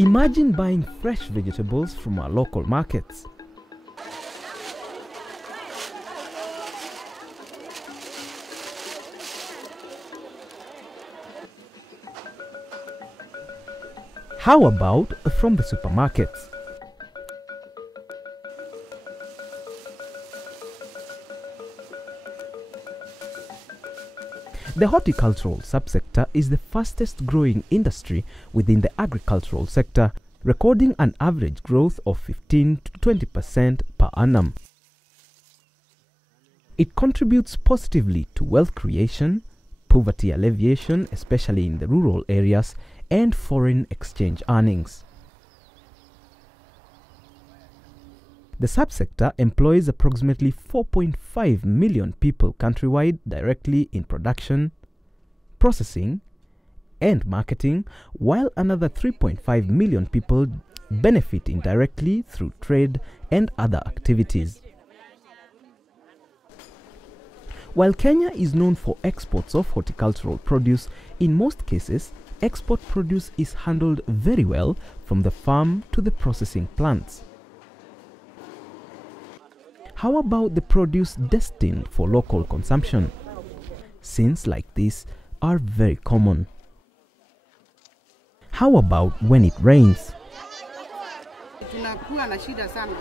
Imagine buying fresh vegetables from our local markets. How about from the supermarkets? The horticultural subsector is the fastest growing industry within the agricultural sector, recording an average growth of 15 to 20% per annum. It contributes positively to wealth creation, poverty alleviation, especially in the rural areas, and foreign exchange earnings. The subsector employs approximately 4.5 million people countrywide directly in production, processing, and marketing, while another 3.5 million people benefit indirectly through trade and other activities. While Kenya is known for exports of horticultural produce, in most cases, export produce is handled very well from the farm to the processing plants. How about the produce destined for local consumption? Scenes like this are very common. How about when it rains? Tunakuwa na shida sana.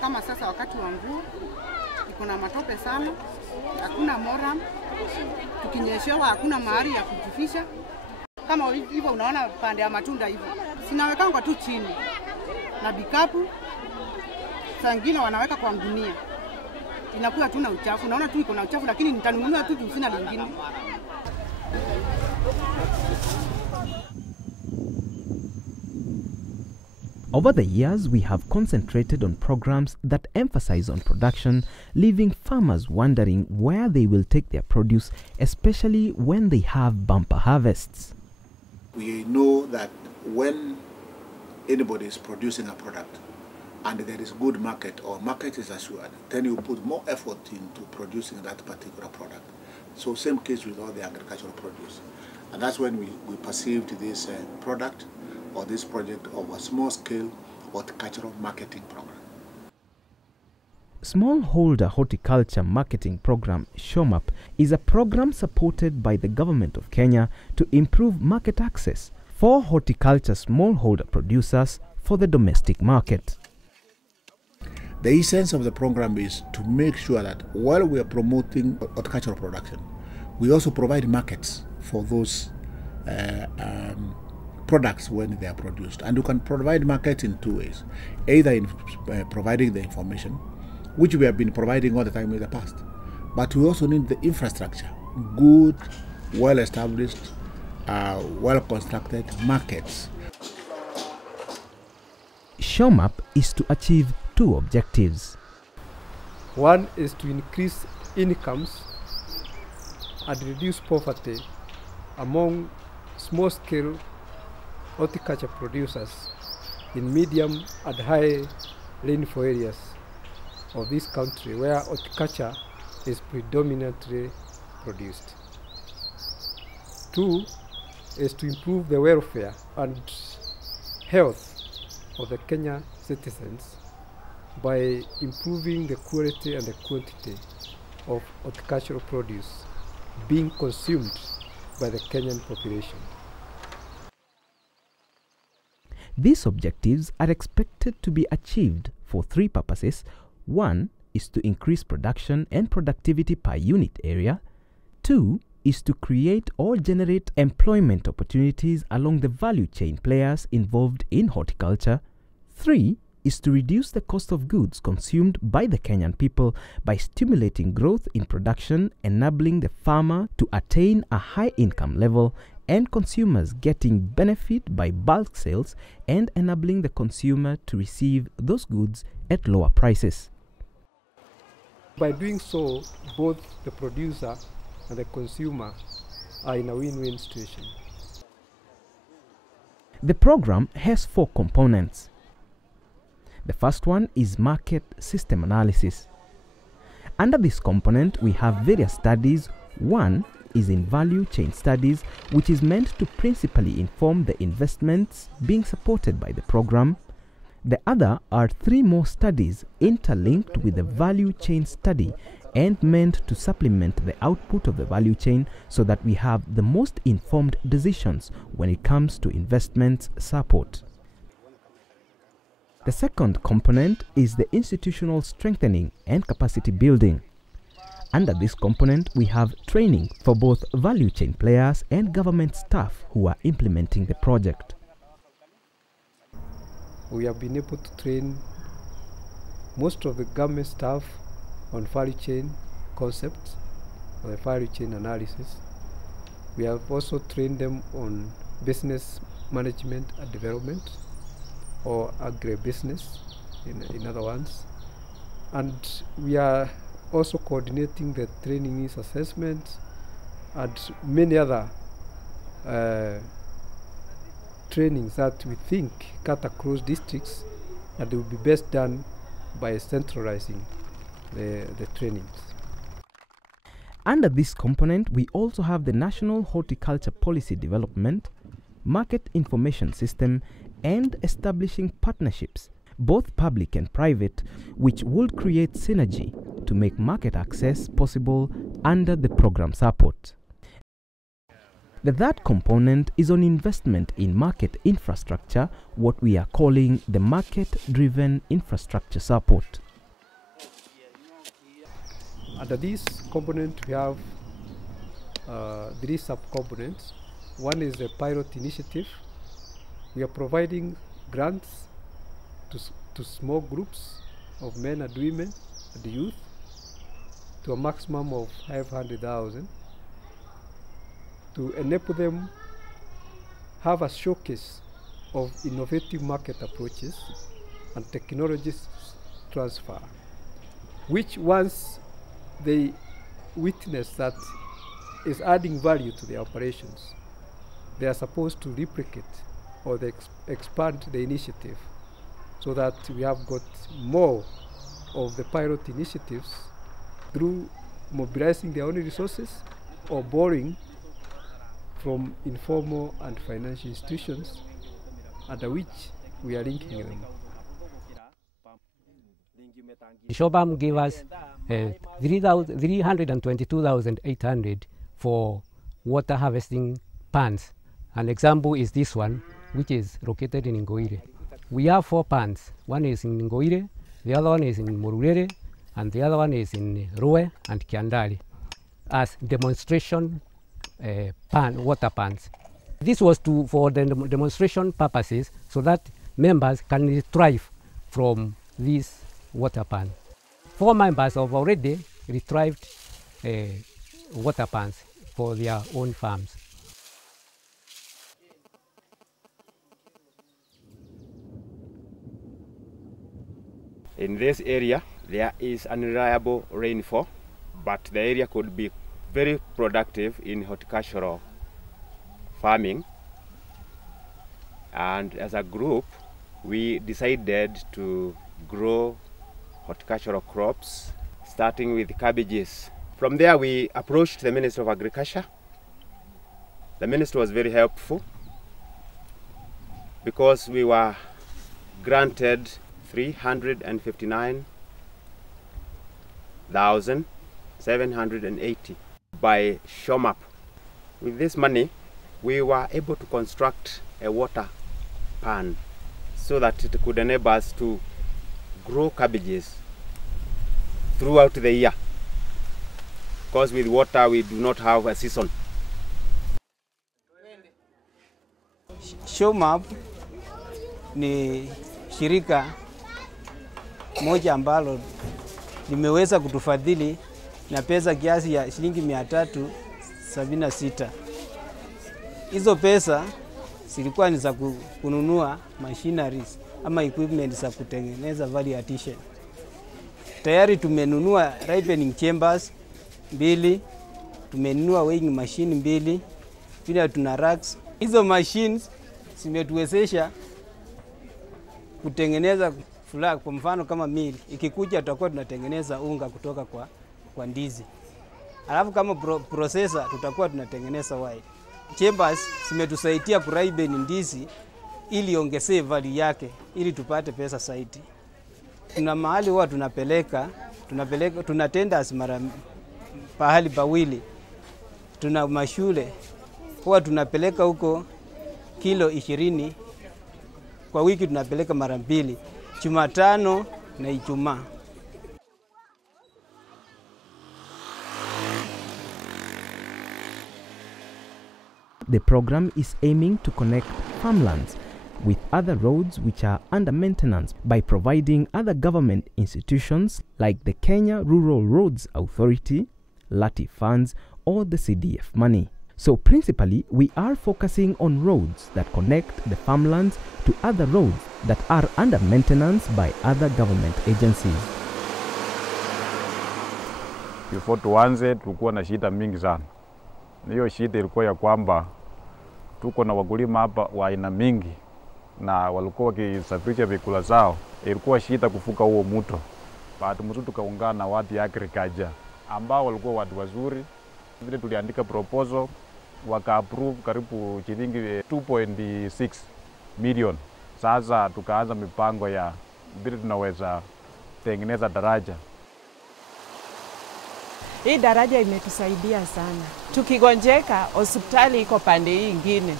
Kama sasa wakati wa mvua, iko na matope sana, hakuna moram, tukinyeshewa hakuna mahali ya kujifisha. Kama hivyo unaona pande ya matunda hivyo. Sinawekangwa tu chini na bikapu. Sangine wanaweka kwa gunia. Inakuwa tu na uchafu. Naona tu iko na uchafu lakini nitanunua tu juu sina lingine. Over the years, we have concentrated on programs that emphasize on production, leaving farmers wondering where they will take their produce, especially when they have bumper harvests. We know that when anybody is producing a product and there is good market or market is assured, then you put more effort into producing that particular product. So same case with all the agricultural produce. And that's when we perceived this product or this project of a small-scale horticultural marketing program. Smallholder Horticulture Marketing Program, SHOMaP, is a program supported by the Government of Kenya to improve market access for horticulture smallholder producers for the domestic market. The essence of the program is to make sure that while we are promoting horticultural production, we also provide markets for those products when they are produced. And you can provide markets in two ways. Either in providing the information, which we have been providing all the time in the past. But we also need the infrastructure, good, well-established, well-constructed markets. SHOMaP is to achieve two objectives. One is to increase incomes and reduce poverty among small-scale horticulture producers in medium and high rainfall areas of this country where horticulture is predominantly produced. Two is to improve the welfare and health of the Kenyan citizens by improving the quality and the quantity of horticultural produce being consumed by the Kenyan population. These objectives are expected to be achieved for three purposes. One is to increase production and productivity per unit area. Two is to create or generate employment opportunities along the value chain players involved in horticulture. Three is to reduce the cost of goods consumed by the Kenyan people by stimulating growth in production, enabling the farmer to attain a high income level and consumers getting benefit by bulk sales and enabling the consumer to receive those goods at lower prices. By doing so, both the producer and the consumer are in a win-win situation. The program has four components. The first one is market system analysis. Under this component, we have various studies. One is in value chain studies, which is meant to principally inform the investments being supported by the program. The other are 3 more studies interlinked with the value chain study and meant to supplement the output of the value chain so that we have the most informed decisions when it comes to investments support. The second component is the institutional strengthening and capacity building. Under this component, we have training for both value chain players and government staff who are implementing the project. We have been able to train most of the government staff on value chain concepts, or the value chain analysis. We have also trained them on business management and development, or agribusiness in other words. And we are also coordinating the training needs assessment and many other trainings that we think cut across districts, and will be best done by centralizing the trainings. Under this component, we also have the National Horticulture Policy Development, Market Information System, and establishing partnerships, both public and private, which would create synergy to make market access possible under the program support. The third component is on investment in market infrastructure, what we are calling the market-driven infrastructure support. Under this component, we have 3 sub-components. One is the pilot initiative. We are providing grants to small groups of men and women and youth to a maximum of 500,000 to enable them have a showcase of innovative market approaches and technologies transfer, which once they witness that is adding value to their operations, they are supposed to replicate or they expand the initiative, so that we have got more of the pilot initiatives through mobilizing their own resources or borrowing from informal and financial institutions, under which we are linking them. SHOMaP gave us 322,800 for water harvesting pans. An example is this one, which is located in Ngoire. We have 4 pans. One is in Ngoire, the other one is in Morurere, and the other one is in Rue and Kiandali as demonstration water pans. This was for the demonstration purposes, so that members can retrieve from this water pan. 4 members have already retrieved water pans for their own farms. In this area, there is unreliable rainfall, but the area could be very productive in horticultural farming. And as a group, we decided to grow horticultural crops, starting with cabbages. From there, we approached the Minister of Agriculture. The Minister was very helpful because we were granted 359,780 by SHOMaP. With this money, we were able to construct a water pan so that it could enable us to grow cabbages throughout the year, because with water we do not have a season. SHOMaP ni shirika moja ambalo limeweza kutufadhili na pesa kiasi ya shilingi 376. Hizo pesa zilikuwa ni za kununua machineries ama equipment za kutengeneza value addition. Tayari tumenunua ripening chambers 2, tumenunua weighing machine 2, pia tuna racks. Hizo machines zimetuwezesha kutengeneza flour. Kwa mfano kama mill ikikuja, tutakuwa tunatengeneza unga kutoka kwa ndizi. alafu kama processor tutakuwa tunatengeneza wine. Chambers zimetusaidia kuripen ndizi ili ongezee value yake ili tupate pesa zaidi. Tuna mahali huwa tunapeleka tuna tenders mara pahali pawili. Tuna mashule huwa tunapeleka huko kilo 20 kwa wiki, tunapeleka mara 2, Jumatano na Ijumaa. The program is aiming to connect farmlands with other roads which are under maintenance by providing other government institutions like the Kenya Rural Roads Authority, LATI funds, or the CDF money. So principally, we are focusing on roads that connect the farmlands to other roads that are under maintenance by other government agencies. Before tuanze tulikuwa na shida mingi sana. Hiyo shida ilikuwa ya kwamba tuko na wakulima hapa wa aina mingi na walikuwa wakisafirisha vyakula zao. Ilikuwa shida kufuka huo mto. Baada mtu tukaungana na watu ya agriculture ambao walikuwa watu wazuri. Vile tuliandika proposal waka-approve karibu shilingi 2.6 million. Sasa tukaanza mipango ya vile tunaweza tengeneza daraja. Hii daraja imetusaidia sana. Tukigonjeka, hospitali iko pande hii ingine.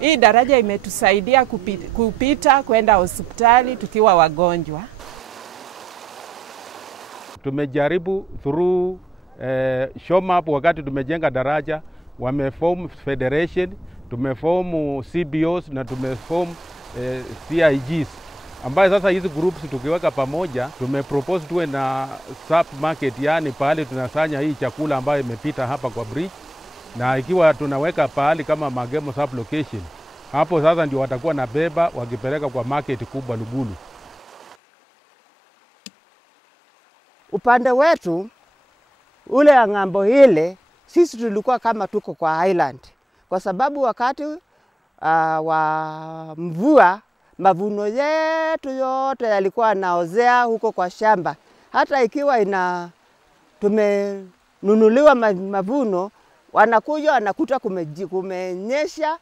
Hii daraja imetusaidia kupita kwenda hospitali tukiwa wagonjwa. Tumejaribu through SHOMaP wakati tumejenga daraja, wameform federation, tumeform CBOs na tumeform CIGs. Ambayo sasa hizi groups tukiweka pamoja, tumepropose tuwe na sub-market, yani pahali tunasanya hii chakula ambayo imepita hapa kwa bridge, na ikiwa tunaweka pahali kama Magemo sub-location, hapo sasa ndio watakuwa na beba wakipeleka kwa market kubwa Lugulu. Upande wetu, ule ya ng'ambo ile, sisi tulikuwa kama tuko kwa island. Kwa sababu wakati wa mvua, mavuno yetu yote yalikuwa naozea huko kwa shamba. Hata ikiwa tumenunuliwa mavuno, wanakuja wanakuta kumenyesha,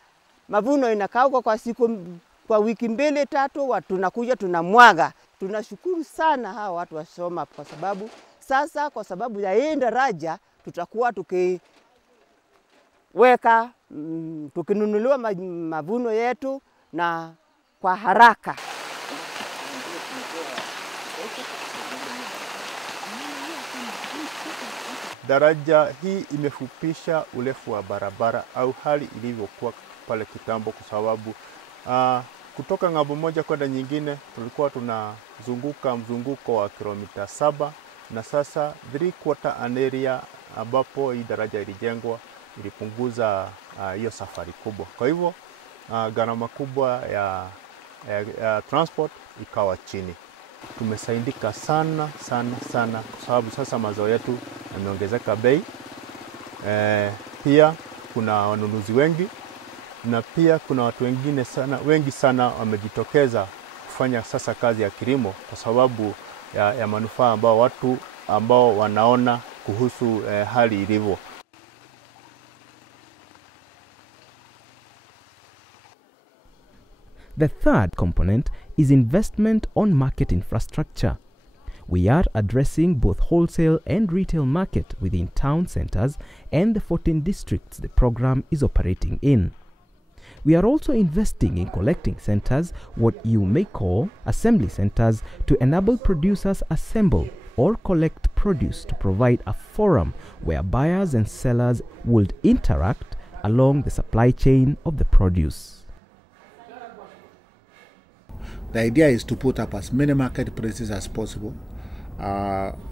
mavuno inakaa huko kwa wiki 2-3, tunakuja tunamwaga. Tunashukuru sana hawa watu wa SHOMaP kwa sababu sasa kwa sababu ya hii daraja tutakuwa tukinunuliwa mavuno yetu na kwa haraka. Daraja hii imefupisha urefu wa barabara au hali ilivyokuwa pale kitambo, kwa sababu kutoka ng'ambo moja kwenda nyingine tulikuwa tunazunguka mzunguko wa kilomita 7, na sasa 3/4 area ambapo hii daraja ilijengwa ilipunguza hiyo safari kubwa. Kwa hivyo gharama kubwa ya transport ikawa chini. Tumesaidika sana kwa sababu sasa mazao yetu yameongezeka bei. Pia kuna wanunuzi wengi, na pia kuna watu wengi sana wamejitokeza kufanya sasa kazi ya kilimo kwa sababu ya manufaa ambao watu ambao wanaona kuhusu hali ilivyo. The third component is investment on market infrastructure. We are addressing both wholesale and retail market within town centers and the 14 districts the program is operating in. We are also investing in collecting centers, what you may call assembly centers, to enable producers assemble or collect produce to provide a forum where buyers and sellers would interact along the supply chain of the produce. The idea is to put up as many market places as possible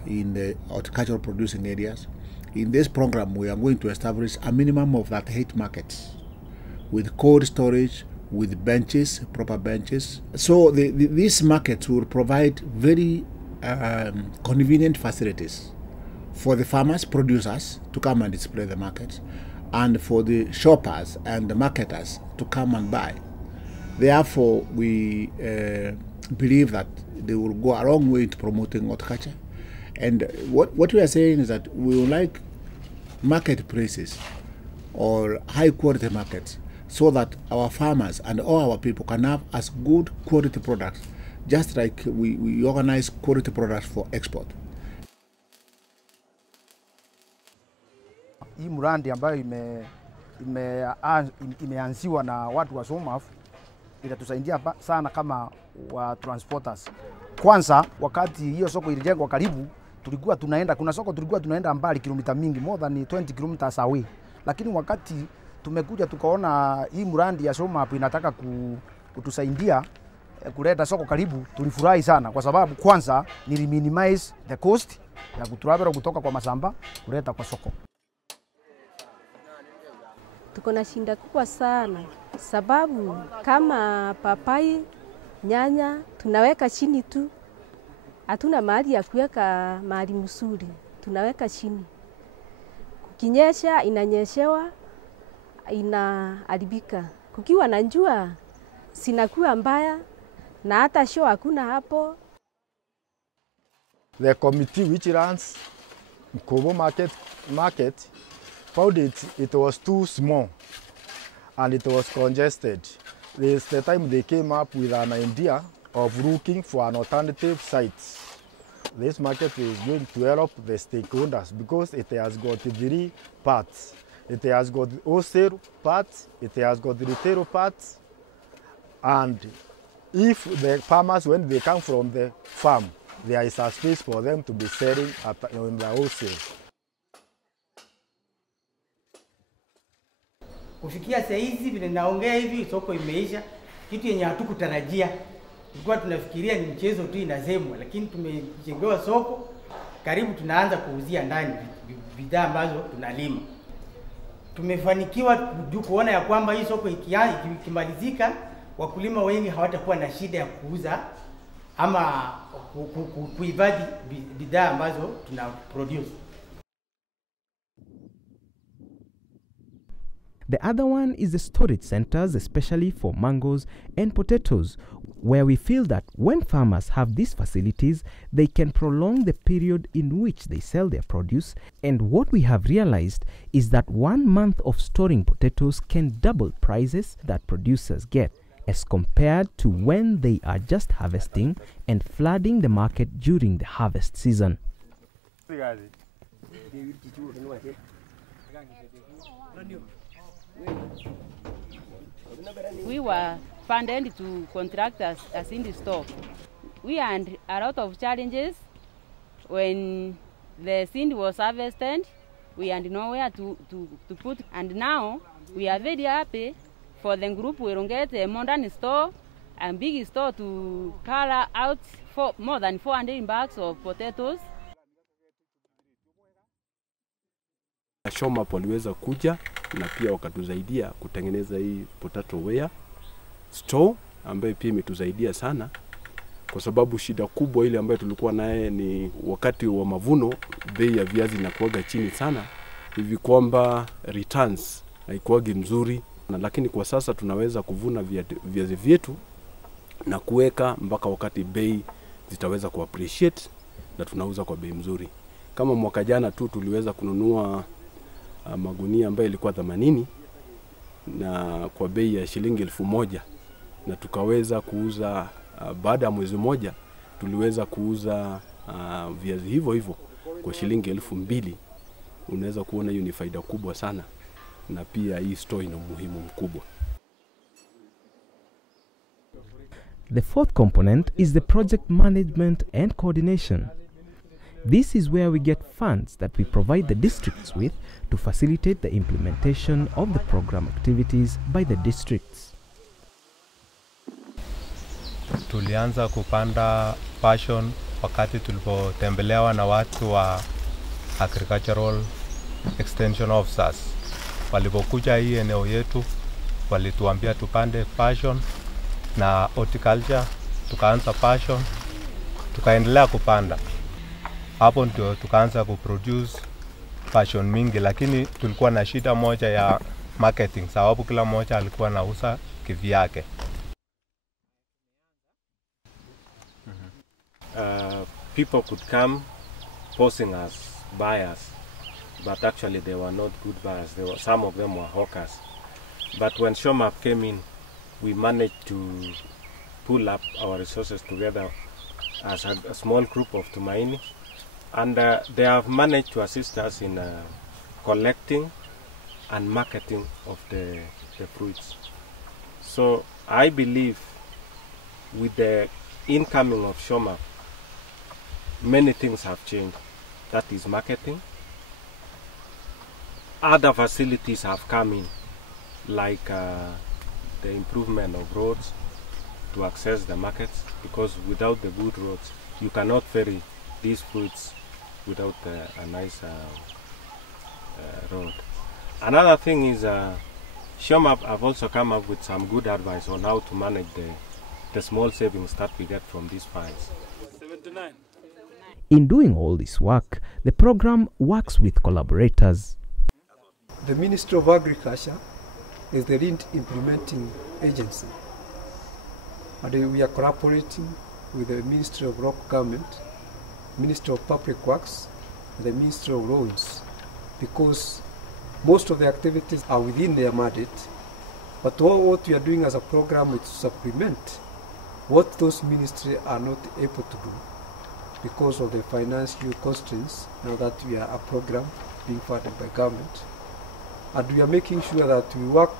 in the horticultural producing areas. In this program, we are going to establish a minimum of 8 markets with cold storage, with benches, proper benches. So these markets will provide very convenient facilities for the farmers, producers to come and display the markets, and for the shoppers and the marketers to come and buy. Therefore, we believe that they will go a long way to promoting horticulture. And what we are saying is that we would like market prices or high quality markets so that our farmers and all our people can have as good quality products, just like we organize quality products for export. Hii mradi ambayo imeanziwa na watu wa SHOMaP itatusaidia sana kama wa transporters. Kwanza wakati hiyo soko ilijengwa karibu, tulikuwa tunaenda, kuna soko tulikuwa tunaenda mbali kilomita mingi, more than 20 kilometers away. Lakini wakati tumekuja tukaona hii mradi ya SHOMaP inataka kutusaidia kuleta soko karibu, tulifurahi sana kwa sababu kwanza ni minimize the cost ya kutravel kutoka kwa mashamba kuleta kwa soko. Tuko na shinda kubwa sana sababu kama papai, nyanya tunaweka chini tu. Hatuna mahali ya kuweka mahali mzuri. Tunaweka chini. Kukinyesha inanyeshewa inaharibika. Kukiwa na jua sinakuwa mbaya na hata show hakuna hapo. The committee which runs Mkobo market found it was too small and it was congested. This the time they came up with an idea of looking for an alternative site. This market is going to help the stakeholders because it has got 3 parts. It has got wholesale parts, it has got retail parts, and if the farmers, when they come from the farm, there is a space for them to be selling in the wholesale. Kufikia saa hizi vile naongea hivi soko imeisha, kitu yenye hatukutarajia. Tulikuwa tunafikiria ni mchezo tu inasemwa, lakini tumejengewa soko karibu tunaanza kuuzia ndani bidhaa ambazo tunalima. Tumefanikiwa kuona ya kwamba hii soko ikimalizika wakulima wengi hawatakuwa na shida ya kuuza ama kuhifadhi bidhaa ambazo tuna produce. The other one is the storage centers, especially for mangoes and potatoes, where we feel that when farmers have these facilities, they can prolong the period in which they sell their produce. And what we have realized is that 1 month of storing potatoes can double prices that producers get, as compared to when they are just harvesting and flooding the market during the harvest season. We were funded to contract as in the store. We had a lot of challenges when the seed was harvested. We had nowhere to put, and now we are very happy for the group. We will get a modern store and big store to carry out for more than 400 bags of potatoes. SHOMaP waliweza kuja na pia wakatusaidia kutengeneza hii potato ware store ambayo pia imetusaidia sana, kwa sababu shida kubwa ile ambayo tulikuwa naye ni wakati wa mavuno bei ya viazi inakuwa chini sana, hivi kwamba returns haikuwa mzuri, na lakini kwa sasa tunaweza kuvuna viazi vyetu na kuweka mpaka wakati bei zitaweza kuappreciate na tunauza kwa bei mzuri. Kama mwaka jana tu tuliweza kununua magunia ambayo ilikuwa 80 na kwa bei ya shilingi 1000, na tukaweza kuuza baada ya mwezi mmoja tuliweza kuuza viazi hivyo kwa shilingi 2000. Unaweza kuona hiyo ni faida kubwa sana, na pia hii store ina umuhimu mkubwa. The fourth component is the project management and coordination. This is where we get funds that we provide the districts with to facilitate the implementation of the program activities by the districts. Tulianza kupanda passion wakati tulipotembelewa na watu wa agricultural extension officers. Walipokuja hii eneo yetu walituambia tupande passion na horticulture, tukaanza passion, tukaendelea kupanda. Hapo ndio tukaanza kuproduce passion mingi, lakini tulikuwa na shida moja ya marketing, sababu kila mmoja alikuwa anauza kivyake. People could come posing as buyers but actually they were not good buyers. Some of them were hawkers. But when SHOMaP came in, we managed to pull up our resources together as a small group of Tumaini, and they have managed to assist us in collecting and marketing of the fruits. So I believe with the incoming of SHOMaP, many things have changed. That is marketing. Other facilities have come in, like the improvement of roads to access the markets, because without the good roads, you cannot ferry these fruits without a nice road. Another thing is SHOMaP have also come up with some good advice on how to manage the small savings that we get from these fines. In doing all this work, the program works with collaborators. The Ministry of Agriculture is the lead implementing agency, and we are collaborating with the Ministry of Local Government, Ministry of Public Works, and the Ministry of Roads, because most of the activities are within their mandate, but what we are doing as a program is to supplement what those ministries are not able to do because of the financial constraints, now that we are a program being funded by government. And we are making sure that we work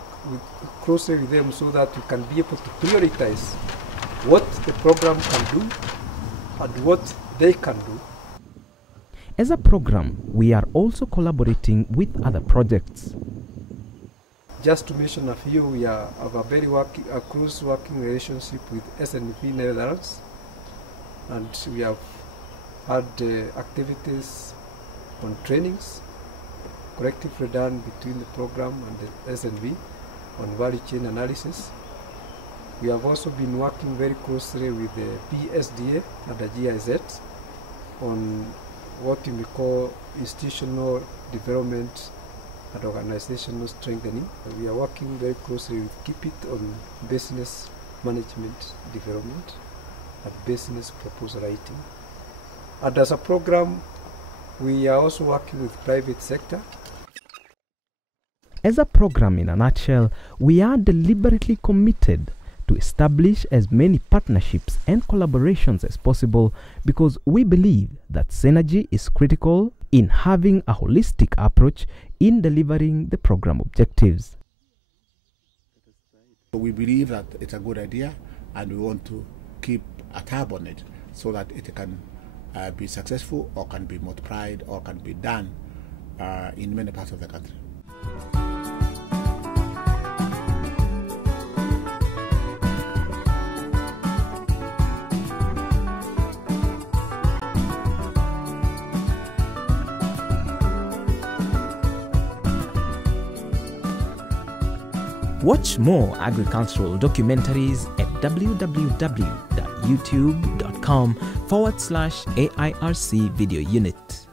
closely with them so that we can be able to prioritize what the program can do and what they can do. As a program, we are also collaborating with other projects. Just to mention a few, we have a very close working relationship with SNV Netherlands, and we have had activities on trainings collectively done between the program and the SNV on value chain analysis. We have also been working very closely with the PSDA and the GIZ on what we call institutional development and organizational strengthening. We are working very closely with KIPIT on business management development and business proposal writing. And as a program, we are also working with private sector. As a program in a nutshell, we are deliberately committed to establish as many partnerships and collaborations as possible, because we believe that synergy is critical in having a holistic approach in delivering the program objectives. We believe that it's a good idea, and we want to keep a tab on it so that it can be successful, or can be multiplied, or can be done in many parts of the country. Watch more agricultural documentaries at www.youtube.com/AIRC video unit.